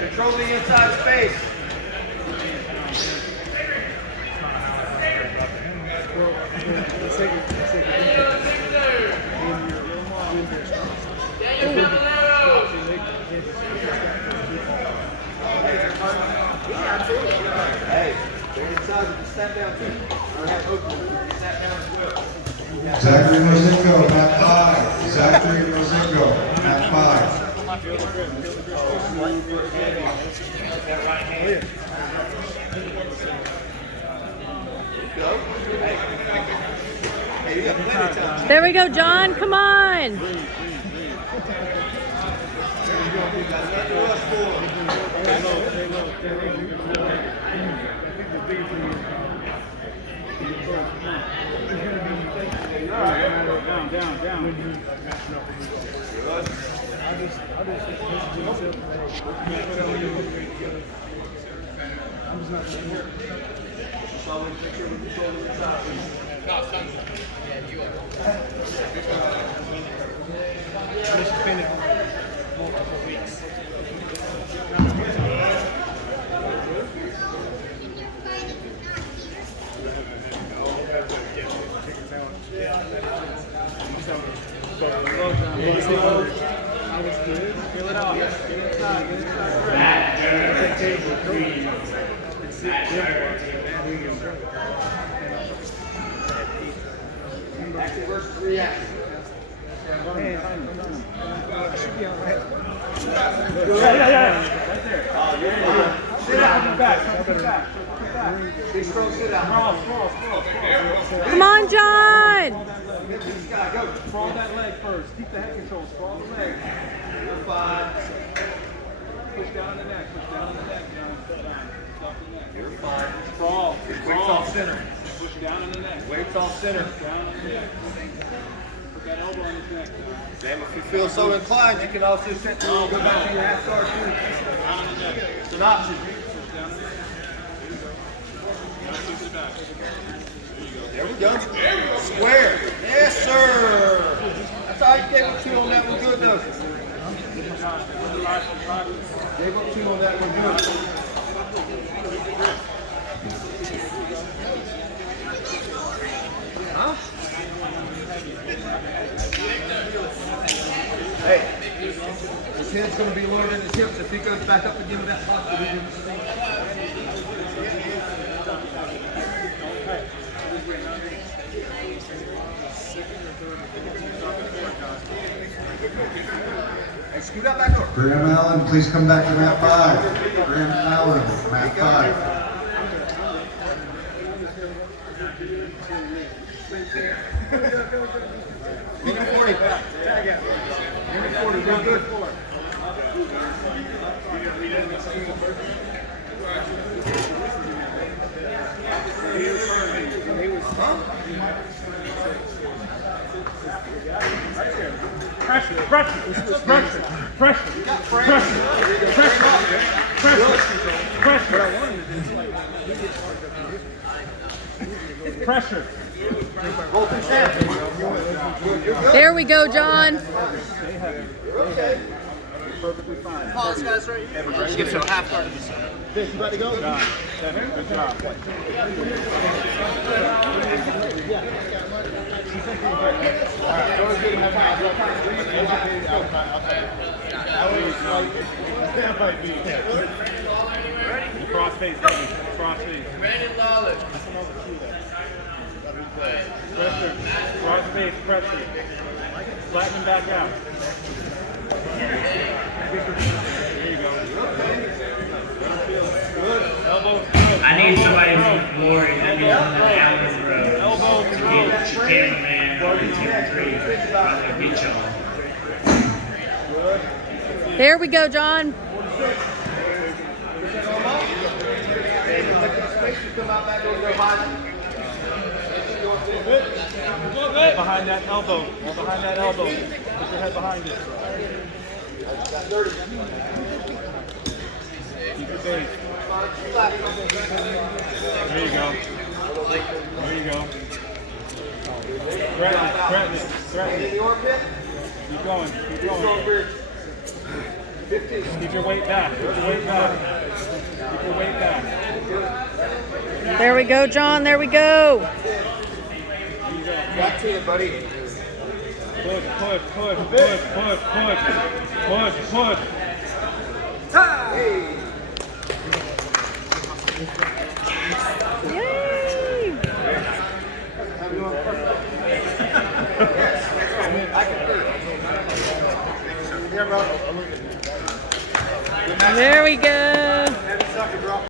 Control the inside space. Hey, they're inside with the snap down too. Or have open snap down as well. Zachary Mozingo, Mat 5. Zachary Mozingo, Mat 5. There we go, John. Come on. Down. Action versus reaction. Sit out. Big strong sit out. Come on, John. Go. Sprawl that leg first. Keep the head control. Sprawl the leg. You're fine. Push down on the neck. Push down on the neck. Stop the neck. You're fine. Sprawl. Weights off center. Push down on the neck. Weights off center. Down on the neck. Put that elbow on his neck. Sam, if you feel so inclined, you can also sit through and go back to your half guard too. Down on the neck. It's an option. Push down on the neck. Now push it back. There we go. Square. Yes, sir. That's how you gave up 2 on that one. Good though. Gave up 2 on that one. Good. Huh? Hey, his head's going to be lower than his hips. If he goes back up again with that posture, we can see. Hey, scoot out back over. Graham Allen, please come back to Mat 5. Graham Allen, Mat 5. Unit 40. Unit 40, real good. Pressure. Roll through Sam. There we go, John. Okay. Perfectly fine. Pause, guys, right here. Give it a half guard. This, you about to go? Good job. Good job. Cross face, baby. Cross face. Ready, Lawless. Pressure. Cross face, pressure. Flatten him back out. There you go. Good. Elbow. I need somebody from Glory that needs down this road. Elbow. To get your cameraman or the 2-3. I'm going to get y'all. There we go, John. Behind that elbow. Behind that elbow. Put your head behind it. Keep your base. There you go. There you go. Threaten it. Threaten it. Threaten it. going. Keep going. 15. Keep your weight back. Keep your weight back. Keep your weight back. There we go, John. There we go. Back to it, buddy. Push. Hey. Yay! There we go.